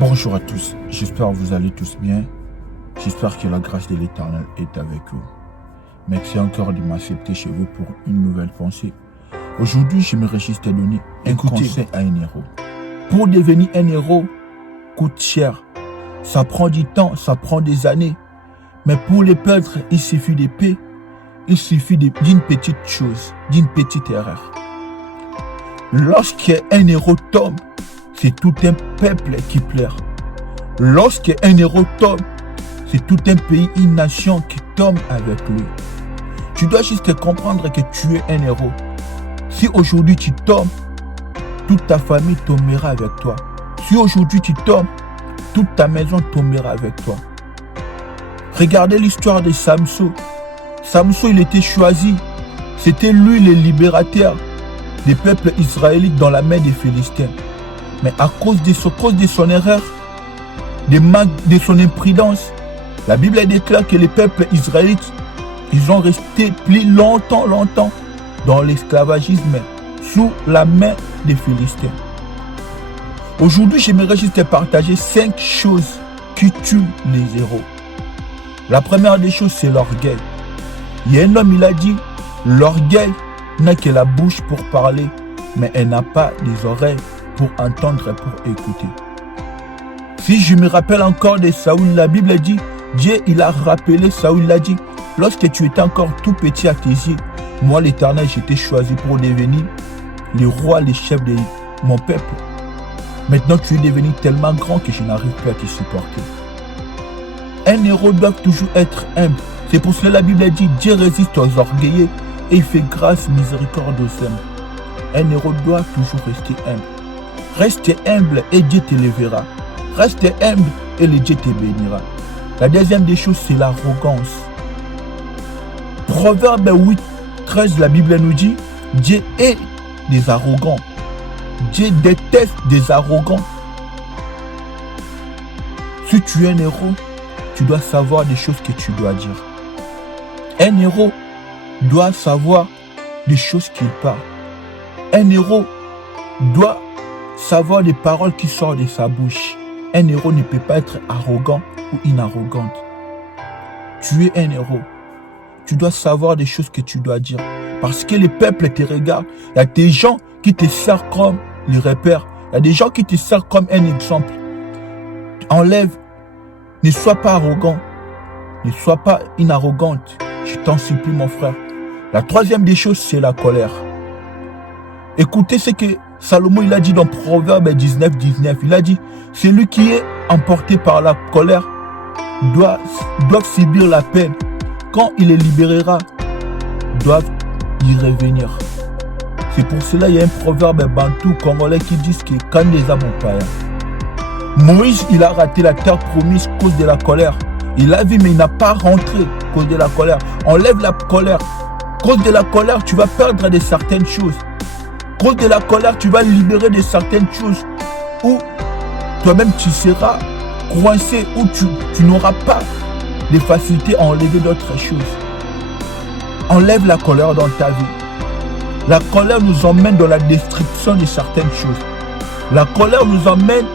Bonjour à tous, j'espère que vous allez tous bien. J'espère que la grâce de l'Éternel est avec vous. Merci encore de m'accepter chez vous pour une nouvelle pensée. Aujourd'hui, j'aimerais juste te donner un conseil à un héros. Pour devenir un héros, coûte cher. Ça prend du temps, ça prend des années. Mais pour les perdre, il suffit de paix. Il suffit d'une petite chose, d'une petite erreur. Lorsqu'un héros tombe, c'est tout un peuple qui pleure. Lorsqu'un héros tombe, c'est tout un pays, une nation qui tombe avec lui. Tu dois juste comprendre que tu es un héros. Si aujourd'hui tu tombes, toute ta famille tombera avec toi. Si aujourd'hui tu tombes, toute ta maison tombera avec toi. Regardez l'histoire de Samson. Samson, il était choisi. C'était lui le libérateur des peuples israélites dans la main des Philistins. Mais à cause de son erreur, de son imprudence, la Bible déclare que les peuples israélites, ils ont resté plus longtemps dans l'esclavagisme sous la main des Philistins. Aujourd'hui, j'aimerais juste te partager 5 choses qui tuent les héros. La première des choses, c'est l'orgueil. Il y a un homme, il a dit, l'orgueil n'a que la bouche pour parler, mais elle n'a pas les oreilles pour entendre et pour écouter. Si je me rappelle encore de Saoul, la Bible dit, Dieu il a rappelé Saoul, il a dit, lorsque tu étais encore tout petit à tes yeux, moi l'Éternel, j'ai été choisi pour devenir le roi, le chef de mon peuple. Maintenant tu es devenu tellement grand que je n'arrive plus à te supporter. Un héros doit toujours être humble. C'est pour cela que la Bible dit, Dieu résiste aux orgueilleux et il fait grâce, miséricorde aux hommes. Un héros doit toujours rester humble. Reste humble et Dieu te lèvera. Reste humble et le Dieu te bénira. La deuxième des choses, c'est l'arrogance. Proverbe 8, 13, la Bible nous dit, Dieu est des arrogants. Dieu déteste des arrogants. Si tu es un héros, tu dois savoir des choses que tu dois dire. Un héros doit savoir des choses qu'il parle. Un héros doit savoir les paroles qui sortent de sa bouche. Un héros ne peut pas être arrogant ou inarrogante. Tu es un héros. Tu dois savoir des choses que tu dois dire. Parce que le peuple te regarde. Il y a des gens qui te servent comme le repère. Il y a des gens qui te servent comme un exemple. Enlève. Ne sois pas arrogant. Ne sois pas inarrogante. Je t'en supplie, mon frère. La troisième des choses, c'est la colère. Écoutez ce que Salomon il a dit dans Proverbe 19, 19. Il a dit, celui qui est emporté par la colère doit subir la peine. Quand il les libérera, doivent y revenir. C'est pour cela qu'il y a un proverbe bantou congolais qui dit que quand les âmes ont païen. Moïse, il a raté la terre promise à cause de la colère. Il a vu, mais il n'a pas rentré à cause de la colère. Enlève la colère. À cause de la colère, tu vas perdre de certaines choses. À cause de la colère, tu vas libérer de certaines choses où toi-même tu seras coincé, où tu n'auras pas de facilité à enlever d'autres choses. Enlève la colère dans ta vie. La colère nous emmène dans la destruction de certaines choses. La colère nous emmène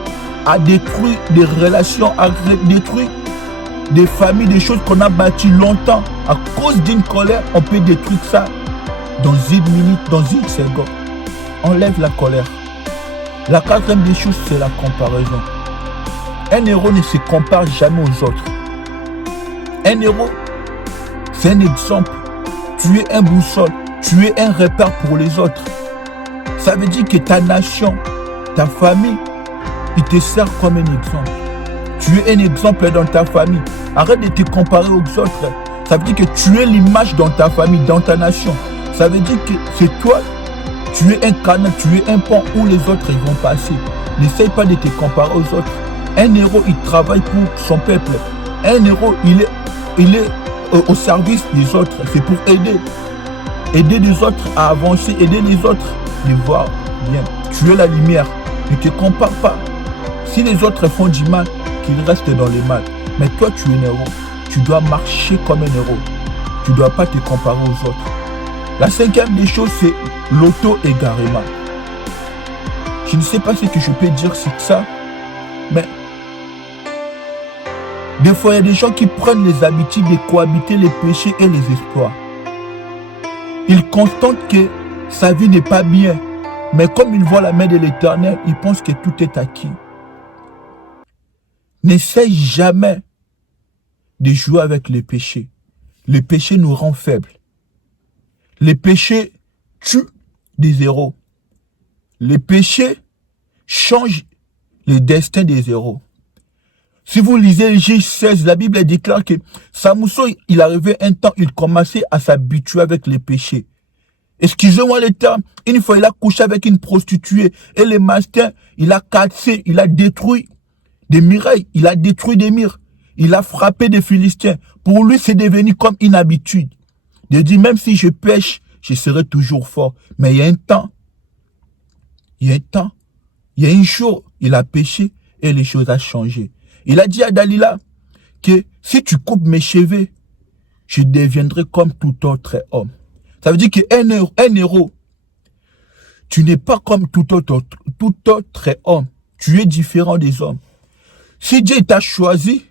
à détruire des relations, à détruire des familles, des choses qu'on a bâties longtemps. À cause d'une colère, on peut détruire ça dans une minute, dans une seconde. Enlève la colère. La quatrième des choses, c'est la comparaison. Un héros ne se compare jamais aux autres. Un héros, c'est un exemple. Tu es un boussole. Tu es un repère pour les autres. Ça veut dire que ta nation, ta famille, il te sert comme un exemple. Tu es un exemple dans ta famille. Arrête de te comparer aux autres. Ça veut dire que tu es l'image dans ta famille, dans ta nation. Ça veut dire que c'est toi, tu es un canal, tu es un pont où les autres ils vont passer. N'essaye pas de te comparer aux autres. Un héros, il travaille pour son peuple. Un héros, il est au service des autres. C'est pour aider. Aider les autres à avancer, aider les autres à voir bien. Tu es la lumière. Ne te compare pas. Si les autres font du mal, qu'ils restent dans le mal. Mais toi, tu es un héros. Tu dois marcher comme un héros. Tu ne dois pas te comparer aux autres. La cinquième des choses, c'est l'auto-égarement. Je ne sais pas ce que je peux dire sur ça, mais Des fois, il y a des gens qui prennent les habitudes de cohabiter les péchés et les espoirs. Ils constatent que sa vie n'est pas bien. Mais comme ils voient la main de l'Éternel, ils pensent que tout est acquis. N'essaye jamais de jouer avec les péchés. Le péché nous rend faibles. Les péchés tuent des héros. Les péchés changent le destin des héros. Si vous lisez Juge 16, la Bible déclare que Samson, il arrivait un temps, il commençait à s'habituer avec les péchés. Excusez-moi le terme, une fois il a couché avec une prostituée et le matin, il a cassé, il a détruit des murailles, il a détruit des murs, il a frappé des Philistins. Pour lui, c'est devenu comme une habitude. Il dit, même si je pêche, je serai toujours fort. Mais il y a un temps, il y a un jour, il a péché et les choses ont changé. Il a dit à Dalila que si tu coupes mes cheveux, je deviendrai comme tout autre homme. Ça veut dire qu'un héros, tu n'es pas comme tout autre homme. Tu es différent des hommes. Si Dieu t'a choisi,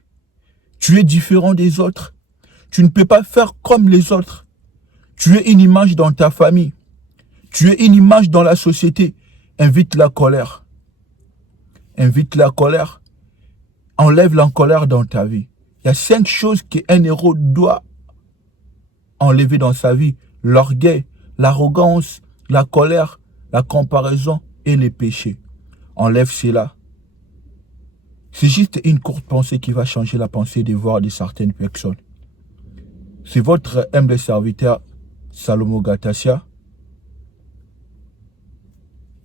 tu es différent des autres. Tu ne peux pas faire comme les autres. Tu es une image dans ta famille. Tu es une image dans la société. Invite la colère. Invite la colère. Enlève la colère dans ta vie. Il y a 5 choses qu'un héros doit enlever dans sa vie. L'orgueil, l'arrogance, la colère, la comparaison et les péchés. Enlève cela. C'est juste une courte pensée qui va changer la pensée de voir de certaines personnes. C'est votre humble serviteur, Salomo Gatassia,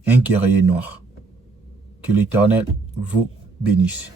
un guerrier noir. Que l'Éternel vous bénisse.